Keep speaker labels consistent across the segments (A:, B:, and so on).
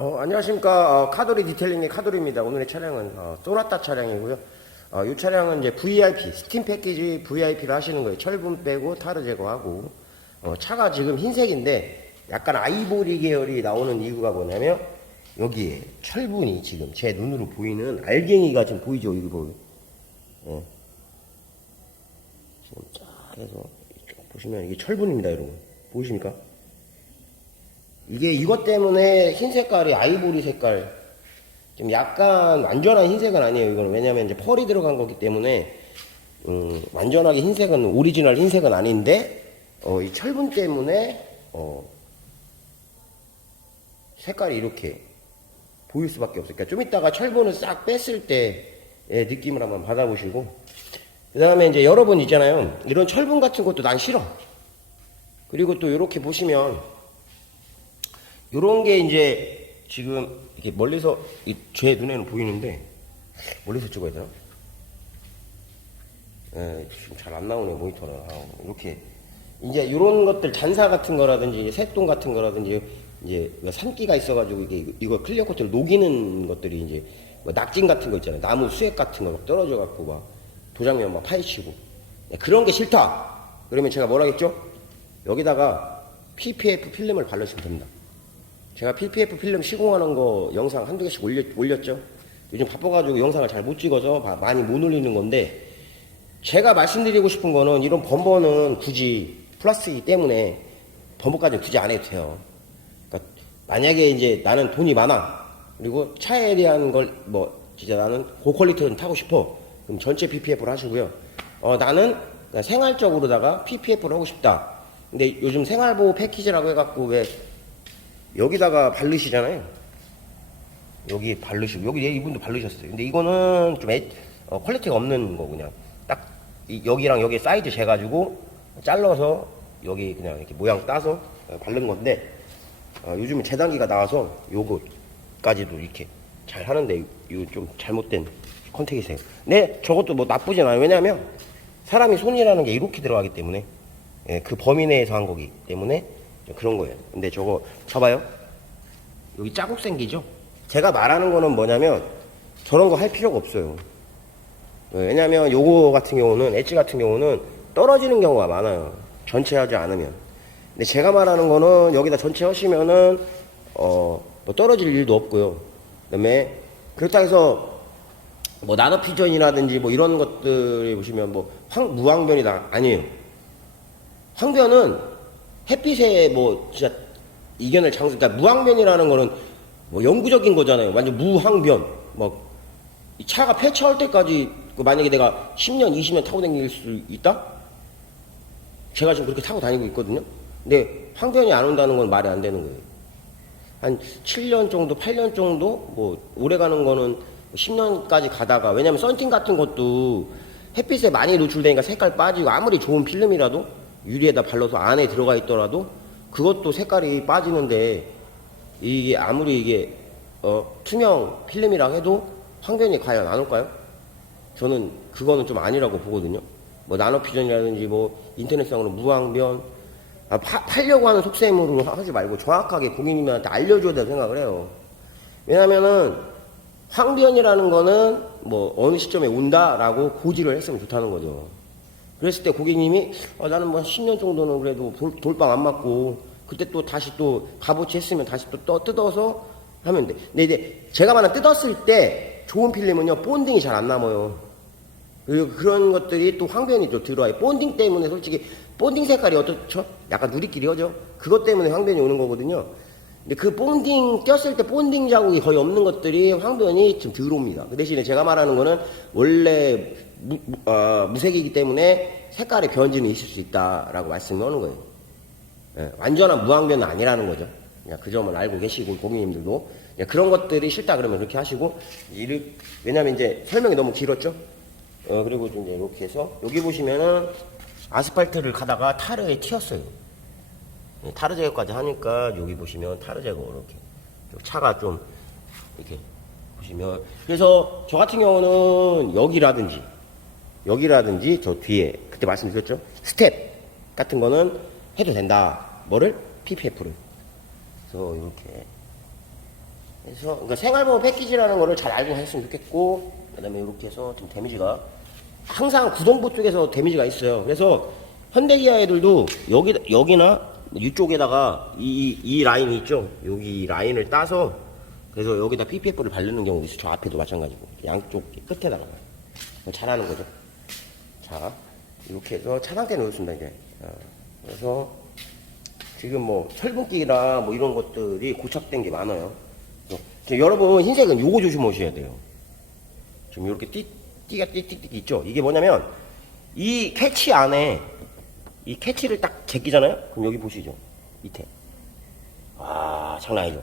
A: 어, 안녕하십니까. 어, 카도리 디테일링의 카도리입니다. 오늘의 차량은 어, 소나타 차량이고요. 어, 이 차량은 이제 VIP, 스팀 패키지 VIP를 하시는 거예요. 철분 빼고 타르 제거하고. 어, 차가 지금 흰색인데 약간 아이보리 계열이 나오는 이유가 뭐냐면 여기에 철분이 지금 제 눈으로 보이는 알갱이가 지금 보이죠? 이거 보여. 예. 지금 쫙 해서 보시면 이게 철분입니다, 여러분. 보이십니까? 이게 이것 때문에 흰 색깔이 아이보리 색깔 좀 약간 완전한 흰색은 아니에요 이거는. 왜냐면 이제 펄이 들어간 거기 때문에 음, 완전하게 흰색은 오리지널 흰색은 아닌데 어, 이 철분 때문에 어, 색깔이 이렇게 보일 수밖에 그러니까 좀 이따가 철분을 싹 뺐을 때의 느낌을 한번 받아보시고. 그 다음에 이제 여러분 있잖아요. 이런 철분 같은 것도 난 싫어. 그리고 또 이렇게 보시면 요런 게 이제 지금 이렇게 멀리서 이제 눈에는 보이는데 멀리서 찍어야 되나? 예, 지금 잘안 나오네 모니터는 아, 이렇게 이제 요런 것들 잔사 같은 거라든지 새똥 같은 거라든지 이제 산기가 있어가지고 이게 이거 클리어 코트를 녹이는 것들이 이제 뭐 낙진 같은 거 있잖아요 나무 수액 같은 거 막 떨어져 갖고 막 도장면 막 파헤치고 예, 그런 게 싫다 그러면 제가 뭐라겠죠? 여기다가 PPF 필름을 바르시면 됩니다. 제가 PPF 필름 시공하는 거 영상 한두 개씩 올렸, 올렸죠? 요즘 바빠가지고 영상을 잘 못 찍어서 바- 많이 못 올리는 건데, 제가 말씀드리고 싶은 거는 이런 범버는 굳이 플라스틱이기 때문에 범버까지는 굳이 안 해도 돼요. 그러니까 만약에 이제 나는 돈이 많아. 그리고 차에 대한 걸 뭐, 진짜 나는 고퀄리티를 타고 싶어. 그럼 전체 PPF를 하시고요. 어, 나는 생활적으로다가 PPF를 하고 싶다. 근데 요즘 생활보호 패키지라고 해갖고 왜 여기다가 바르시잖아요. 여기 바르시고 여기 얘 이분도 바르셨어요. 근데 이거는 좀 애, 어, 퀄리티가 없는 거 그냥 딱 이- 여기랑 여기 사이즈 재가지고 잘라서 여기 그냥 이렇게 모양 따서 어, 바른 건데 어, 요즘은 재단기가 나와서 요거까지도 이렇게 잘 하는데 이거 좀 잘못된 컨택이세요. 네, 저것도 뭐 나쁘진 않아요. 왜냐하면 사람이 손이라는 게 이렇게 들어가기 때문에 예, 그 범위 내에서 한 거기 때문에 좀 그런 거예요. 근데 저거 봐봐요. 여기 자국 생기죠? 제가 말하는 거는 뭐냐면 저런 거 할 필요가 없어요. 예, 왜냐면 요거 같은 경우는 엣지 같은 경우는 떨어지는 경우가 많아요. 전체 하지 않으면. 근데 제가 말하는 거는 여기다 전체 하시면은 어, 뭐 떨어질 일도 없고요. 그다음에 그렇다 해서 뭐 나노 피전이라든지 뭐 이런 것들이 보시면 뭐 황, 무황변이다 아니에요. 황변은 햇빛에 뭐 진짜 이견을 장수 그러니까 무황변이라는 거는 뭐 영구적인 거잖아요. 완전. 뭐이 차가 폐차할 때까지 그 만약에 내가 10년, 20년 타고 다닐 수 있다? 제가 지금 그렇게 타고 다니고 있거든요. 근데 황변이 안 온다는 건 말이 안 되는 거예요. 한 7년 정도, 8년 정도, 뭐, 오래 가는 거는 10년까지 가다가, 왜냐면 썬팅 같은 것도 햇빛에 많이 노출되니까 색깔 빠지고, 아무리 좋은 필름이라도 유리에다 발라서 안에 들어가 있더라도 그것도 색깔이 빠지는데, 이게 아무리 이게, 어, 투명 필름이라 해도 황변이 과연 안 올까요? 저는 그거는 좀 아니라고 보거든요. 뭐 나노피전이라든지 뭐 인터넷상으로 무황변 아, 파, 팔려고 하는 속셈으로 하지 말고 정확하게 고객님한테 알려줘야 된다고 생각을 해요. 왜냐면은 황변이라는 거는 뭐 어느 시점에 온다라고 고지를 했으면 좋다는 거죠. 그랬을 때 고객님이 어, 나는 뭐 10년 정도는 그래도 돌, 돌빵 안 맞고 그때 또 다시 또 값어치 했으면 다시 또 떠, 뜯어서 하면 돼. 근데 이제 제가 말한 뜯었을 때 좋은 필름은요 본딩이 잘 안 남아요. 그리고 그런 것들이 또 황변이 또 들어와요. 본딩 때문에 솔직히 본딩 색깔이 어떻죠? 약간 누리끼리 하죠? 그것 때문에 황변이 오는 거거든요. 근데 그 본딩 꼈을 때 본딩 자국이 거의 없는 것들이 황변이 좀 들어옵니다. 그 대신에 제가 말하는 거는 원래 무, 무, 어, 무색이기 때문에 색깔의 변질은 있을 수 있다라고 말씀을 하는 거예요. 예, 완전한 무황변은 아니라는 거죠. 그냥 그 점을 알고 계시고 고객님들도 예, 그런 것들이 싫다 그러면 이렇게 하시고 이를 왜냐면 이제 설명이 너무 길었죠. 어, 그리고 좀 이제 이렇게 해서 여기 보시면은 아스팔트를 가다가 타르에 튀었어요. 예, 타르 제거까지 하니까 여기 보시면 타르 제거 이렇게 좀 차가 좀 이렇게 보시면 그래서 저 같은 경우는 여기라든지 여기라든지 저 뒤에 그때 말씀드렸죠? 스텝 같은 거는 해도 된다. 뭐를? PPF를. 그래서 이렇게 그래서 그러니까 생활보험 패키지라는 거를 잘 알고 했으면 좋겠고 그다음에 이렇게 해서 좀 데미지가 항상 구동부 쪽에서 데미지가 있어요. 그래서 현대기아 애들도 여기 여기나 이쪽에다가 이, 이 라인 있죠. 여기 이 라인을 따서 그래서 여기다 PPF를 바르는 경우도 있어요. 저 앞에도 마찬가지고 양쪽 끝에다가 잘하는 거죠. 자 이렇게 해서 차 상태 놓습니다 이제. 어, 그래서 지금 뭐 철분기나 뭐 이런 것들이 고착된 게 많아요. 여러분 흰색은 요거 조심하셔야 돼요. 지금 이렇게 띠, 띠가 띠띠띠 있죠? 이게 뭐냐면 이 캐치 안에 이 캐치를 딱 제끼잖아요? 그럼 여기 보시죠. 밑에. 아, 장난 아니죠?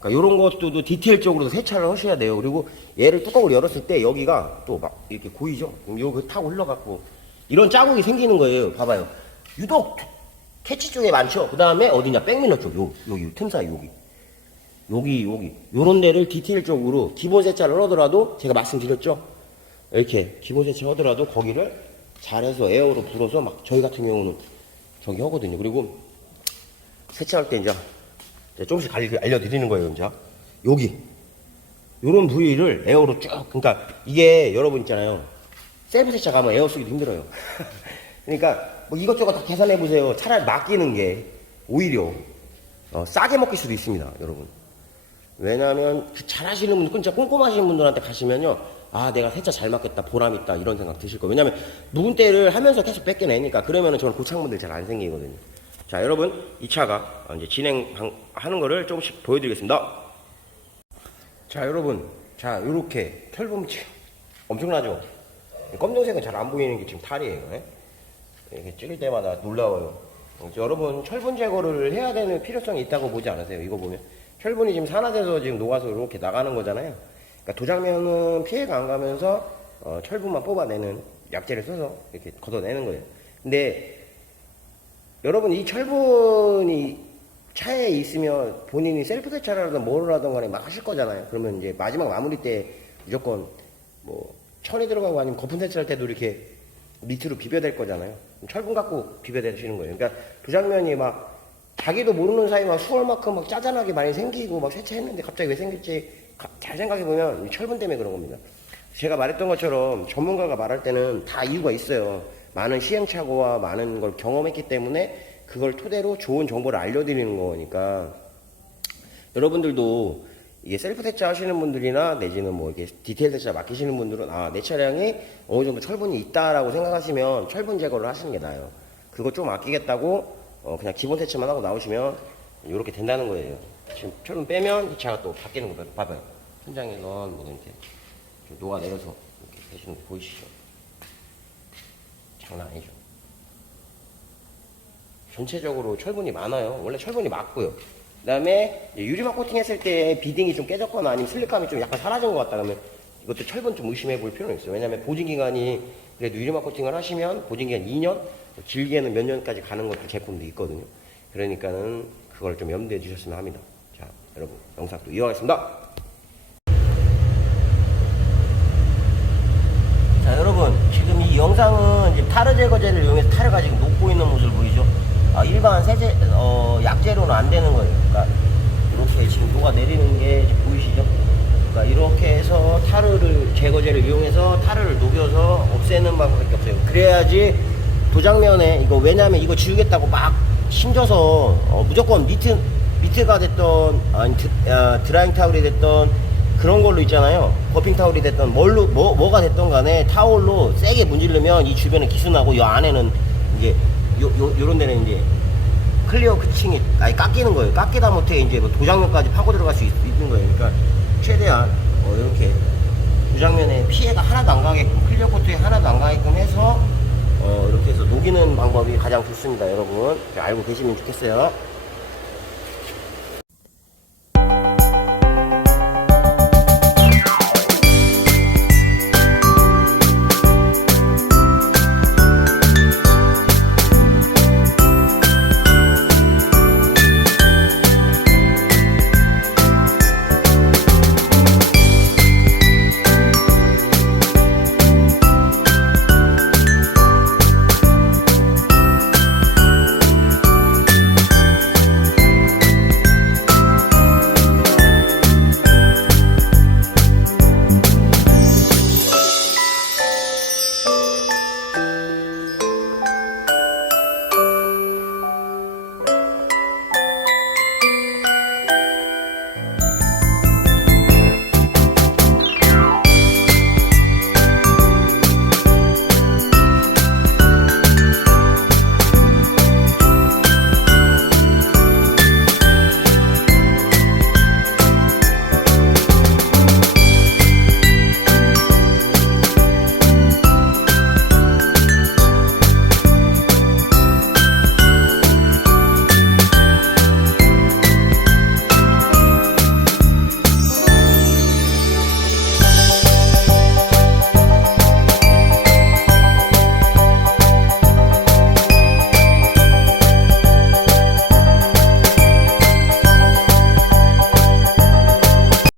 A: 그러니까 이런 것도 디테일적으로 세차를 하셔야 돼요. 그리고 얘를 뚜껑을 열었을 때 여기가 또 막 이렇게 고이죠? 그럼 요거 타고 흘러갖고 이런 자국이 생기는 거예요. 봐봐요. 유독 캐치 쪽에 많죠? 그 다음에 어디냐? 백미러 쪽. 요, 여기 틈 사이 여기. 여기 여기 요런 데를 디테일적으로 기본 세차를 하더라도 제가 말씀드렸죠 이렇게 기본 세차 하더라도 거기를 잘해서 에어로 불어서 막 저희 같은 경우는 저기 하거든요. 그리고 세차할 때 이제 조금씩 알려- 알려드리는 거예요 이제. 여기. 요런 부위를 에어로 쭉 그러니까 이게 여러분 있잖아요. 셀프 세차 가면 에어 쓰기도 힘들어요. 그러니까 뭐 이것저것 다 계산해 보세요. 차라리 맡기는 게 오히려 어, 싸게 먹힐 수도 있습니다 여러분 왜냐하면 그 잘하시는 분들, 진짜 꼼꼼하시는 분들한테 가시면요, 아 내가 세차 잘 맞겠다, 보람 있다 이런 생각 드실 거예요. 왜냐하면 묵은 때를 하면서 계속 뺏겨내니까 그러면은 저는 고창분들 잘 안 생기거든요. 자 여러분 이 차가 이제 진행하는 거를 조금씩 보여드리겠습니다. 자 여러분, 자 이렇게 털범치 엄청나죠? 검정색은 잘 안 보이는 게 지금 탈이에요. 예? 이렇게 찍을 때마다 놀라워요. 어, 여러분 철분 제거를 해야 되는 필요성이 있다고 보지 않으세요? 이거 보면 철분이 지금 산화돼서 지금 녹아서 이렇게 나가는 거잖아요. 그러니까 도장면은 피해가 안 가면서 어, 철분만 뽑아내는 약재를 써서 이렇게 걷어내는 거예요. 근데 여러분 이 철분이 차에 있으면 본인이 셀프 세차라든 뭐를 하든 간에 막 하실 거잖아요. 그러면 이제 마지막 마무리 때 무조건 뭐 천이 들어가고 아니면 거품 세차할 때도 이렇게 밑으로 비벼야 될 거잖아요. 철분 갖고 비벼야 되시는 거예요. 그러니까 도장면이 막 자기도 모르는 사이 막 수월만큼 막 짜잔하게 많이 생기고 막 세차했는데 갑자기 왜 생길지 가- 잘 생각해 보면 철분 때문에 그런 겁니다. 제가 말했던 것처럼 전문가가 말할 때는 다 이유가 있어요. 많은 시행착오와 많은 걸 경험했기 때문에 그걸 토대로 좋은 정보를 알려드리는 거니까 여러분들도 이게 셀프 세차 하시는 분들이나 내지는 뭐 이게 디테일 세차 맡기시는 분들은 아 내 차량이 어느 정도 철분이 있다라고 생각하시면 철분 제거를 하시는 게 나아요. 그거 좀 아끼겠다고 어 그냥 기본 세차만 하고 나오시면 이렇게 된다는 거예요. 지금 철분 빼면 이 차가 또 바뀌는 거 봐봐요. 현장에선 뭐 이렇게 좀 녹아내려서 이렇게 되시는 거 보이시죠? 장난 아니죠. 전체적으로 철분이 많아요. 원래 철분이 많고요. 그 다음에 유리막 코팅했을 때 비딩이 좀 깨졌거나 아니면 슬립감이 좀 약간 사라진 것 같다 그러면 이것도 철분 좀 의심해 볼 필요는 있어요. 왜냐하면 보증기간이 그래도 유리막 코팅을 하시면 보증기간 2년, 길게는 몇 년까지 가는 것도 제품도 있거든요. 그러니까는 그걸 좀 염두에 주셨으면 합니다. 자, 여러분 영상 또 이어가겠습니다. 자 여러분 지금 이 영상은 지금 타르 제거제를 이용해서 타르가 지금 녹고 있는 모습을 보이죠 아, 일반 세제 어, 약재로는 안 되는 거예요 그러니까 이렇게 지금 녹아 내리는 게 보이시죠 그러니까 이렇게 해서 타르를 제거제를 이용해서 타르를 녹여서 없애는 방법밖에 없어요 그래야지 도장면에 이거 왜냐면 이거 지우겠다고 막 힘줘서 어, 무조건 미트 미트가 됐던 아니 드, 아, 드라잉 타올이 됐던 그런 걸로 있잖아요. 버핑 타올이 됐던 뭘로 뭐 뭐가 됐던 간에 타올로 세게 문지르면 이 주변에 기순하고 이 안에는 이게 요, 요 요런 데는 이제 클리어 코팅이 아니 깎이는 거예요. 깎이다 못해 이제 뭐 도장면까지 파고 들어갈 수 있, 는 거예요. 그러니까 최대한 어, 이렇게 도장면에 피해가 하나도 안 가게끔 클리어 코팅이 하나도 안 가게끔 해서 어, 이렇게 해서 녹이는 방법이 가장 좋습니다, 여러분. 알고 계시면 좋겠어요.